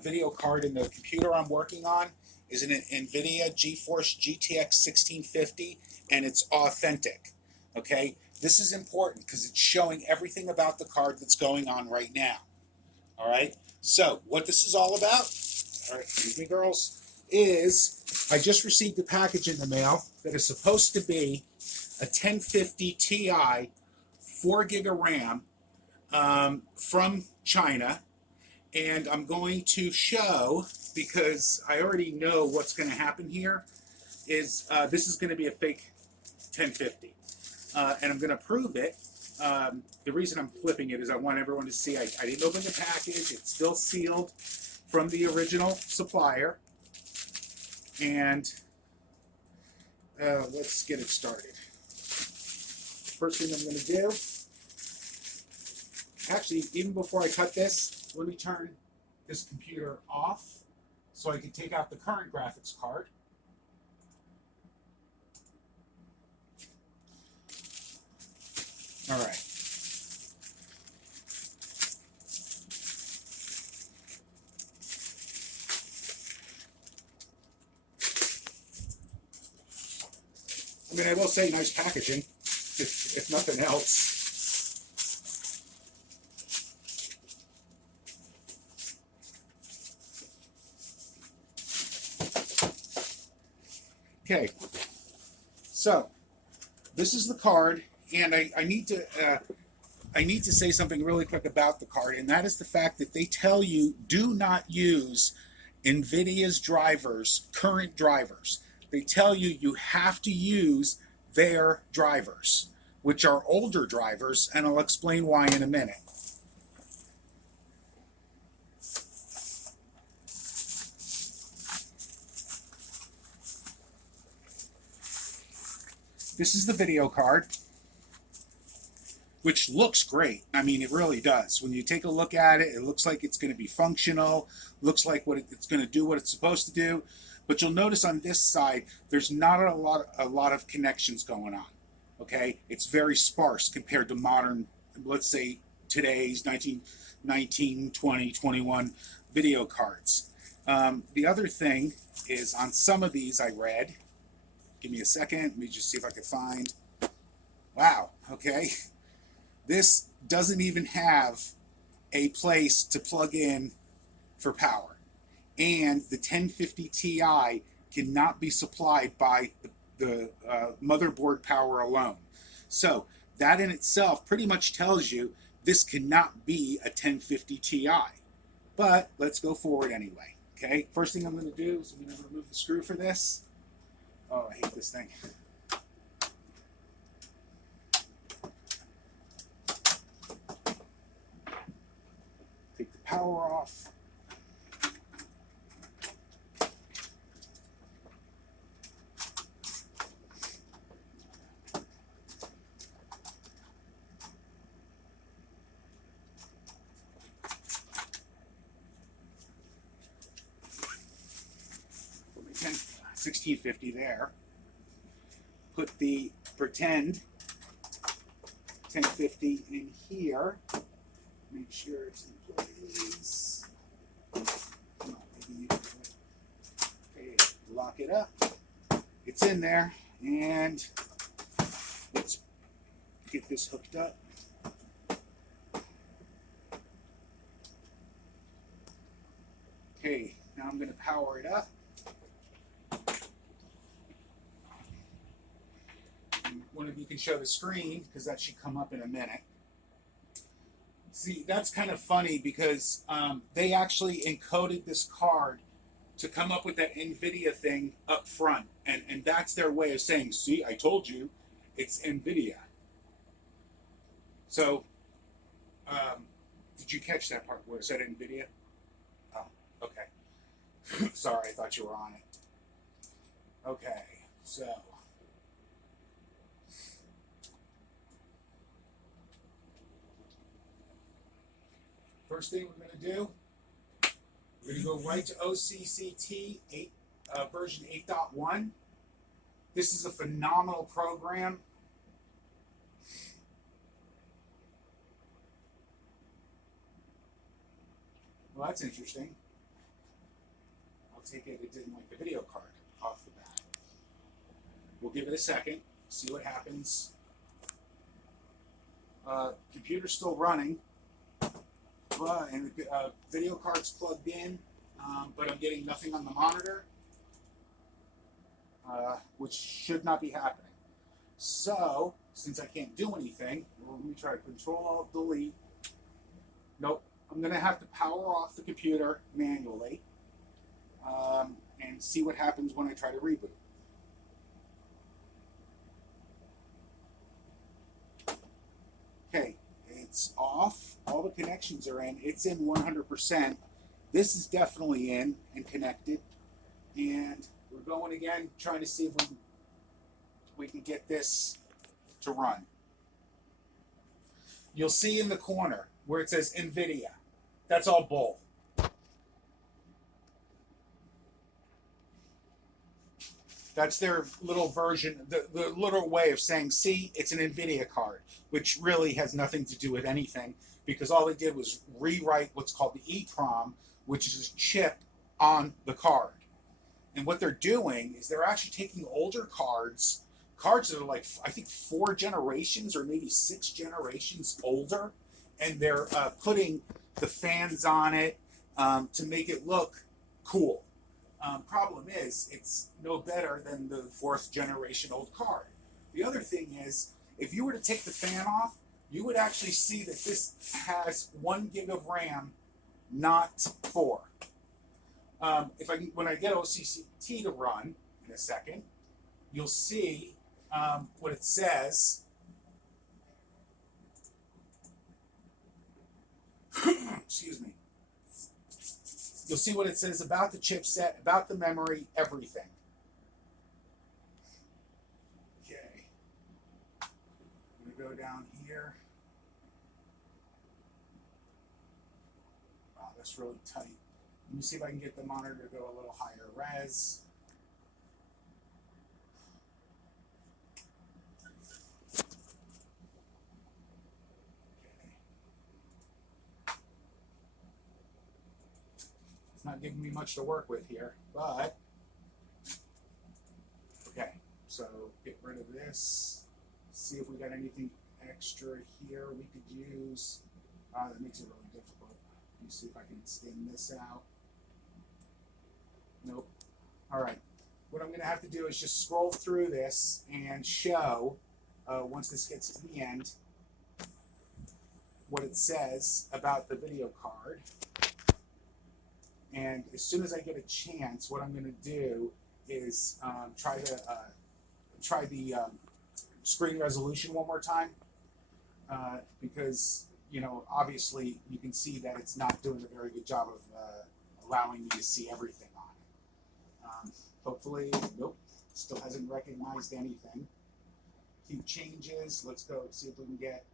video card in the computer I'm working on is an Nvidia GeForce GTX 1650, and it's authentic. Okay, this is important because it's showing everything about the card that's going on right now. All right, so what this is all about, all right, excuse me, girls, is I just received a package in the mail that is supposed to be a 1050 Ti 4 gig of RAM from China. And I'm going to show, because I already know what's going to happen here, is this is going to be a fake 1050. And I'm going to prove it. The reason I'm flipping it is I want everyone to see I didn't open the package. It's still sealed from the original supplier. And let's get it started. First thing I'm going to do, actually, even before I cut this, let me turn this computer off so I can take out the current graphics card. All right. I mean, I will say nice packaging, if nothing else. Okay, so this is the card, and I need to say something really quick about the card, and that is the fact that they tell you do not use Nvidia's drivers, current drivers. They tell you you have to use their drivers, which are older drivers, and I'll explain why in a minute. This is the video card, which looks great. I mean, it really does. When you take a look at it, it looks like it's going to be functional, looks like it's going to do what it's supposed to do. But you'll notice on this side, there's not a lot of connections going on. Okay, it's very sparse compared to modern, let's say today's 19, 20, 21 video cards. The other thing is on some of these I read. Give me a second. Let me just see if I can find. Wow. Okay. This doesn't even have a place to plug in for power. And the 1050 Ti cannot be supplied by the motherboard power alone. So that in itself pretty much tells you this cannot be a 1050 Ti. But let's go forward anyway. Okay. First thing I'm going to do is I'm going to remove the screw for this. Oh, I hate this thing. Take the power off. Put my 1650 there. Put the pretend 1050 in here. Make sure it's in place. Come on, maybe you can do it. Okay, lock it up. It's in there, and let's get this hooked up. Okay, now I'm going to power it up. One of you can show the screen, because that should come up in a minute. See, that's kind of funny because they actually encoded this card to come up with that Nvidia thing up front. And that's their way of saying, see, I told you, it's Nvidia. So, did you catch that part where it said Nvidia? Oh, okay. Sorry, I thought you were on it. Okay, so. First thing we're going to do, we're going to go right to OCCT 8, version 8.1. This is a phenomenal program. Well, that's interesting. take it didn't like the video card off the bat. We'll give it a second, see what happens. Computer's still running, and the video card's plugged in, but I'm getting nothing on the monitor, which should not be happening. So, since I can't do anything, well, let me try Control-Alt-Delete. Nope, I'm going to have to power off the computer manually and see what happens when I try to reboot. Okay, it's off. All the connections are in. It's in 100%. This is definitely in and connected. And we're going again, trying to see if we can get this to run. You'll see in the corner where it says Nvidia. That's all bull. That's their little version, the little way of saying, see, it's an Nvidia card, which really has nothing to do with anything, because all they did was rewrite what's called the EEPROM, which is a chip on the card. And what they're doing is they're actually taking older cards that are like, I think 4 generations or maybe 6 generations older, and they're putting the fans on it to make it look cool. Problem is, it's no better than the 4th generation old card. The other thing is, if you were to take the fan off, you would actually see that this has 1 gig of RAM, not 4. When I get OCCT to run in a second, you'll see what it says. Excuse me. You'll see what it says about the chipset, about the memory, everything. Okay. I'm going to go down here. Wow, that's really tight. Let me see if I can get the monitor to go a little higher res. Not giving me much to work with here, but okay, so get rid of this, see if we got anything extra here we could use. That makes it really difficult. Let me see if I can extend this out. Nope. All right, what I'm gonna have to do is just scroll through this and show, once this gets to the end, what it says about the video card. And as soon as I get a chance, what I'm going to do is try the screen resolution one more time, because obviously you can see that it's not doing a very good job of allowing me to see everything on it. Hopefully, nope, still hasn't recognized anything. Keep changes. Let's go see if we can get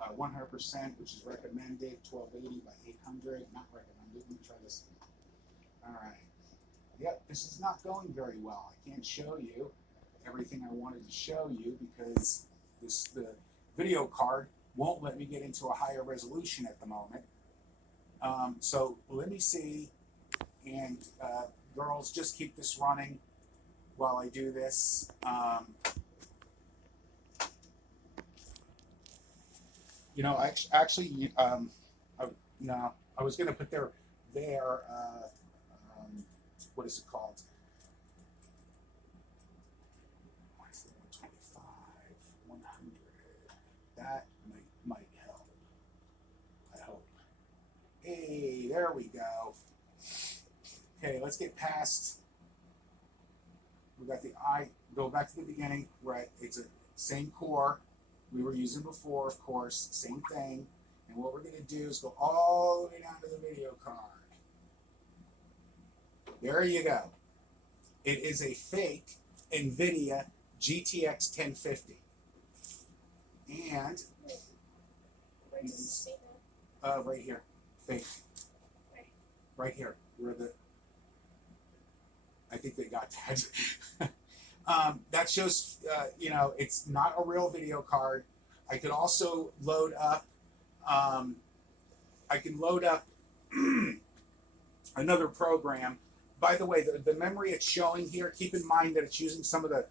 100%, which is recommended. 1280 by 800, not recommended. Let me try this. All right. Yep, this is not going very well. I can't show you everything I wanted to show you because the video card won't let me get into a higher resolution at the moment. So let me see, and girls, just keep this running while I do this. Actually, no, I was going to put their what is it called? 125, 100. That might help. I hope. Hey, there we go. Okay, let's get past. We got the go back to the beginning. Right, it's a same core we were using before, of course, same thing. And what we're going to do is go all the way down to the video card. There you go. It is a fake Nvidia GTX 1050. And where does it say that? Right here. Fake. Right here. Where I think they got that. That shows, it's not a real video card. I could also load up, another program by the way, the memory it's showing here, keep in mind that it's using some of the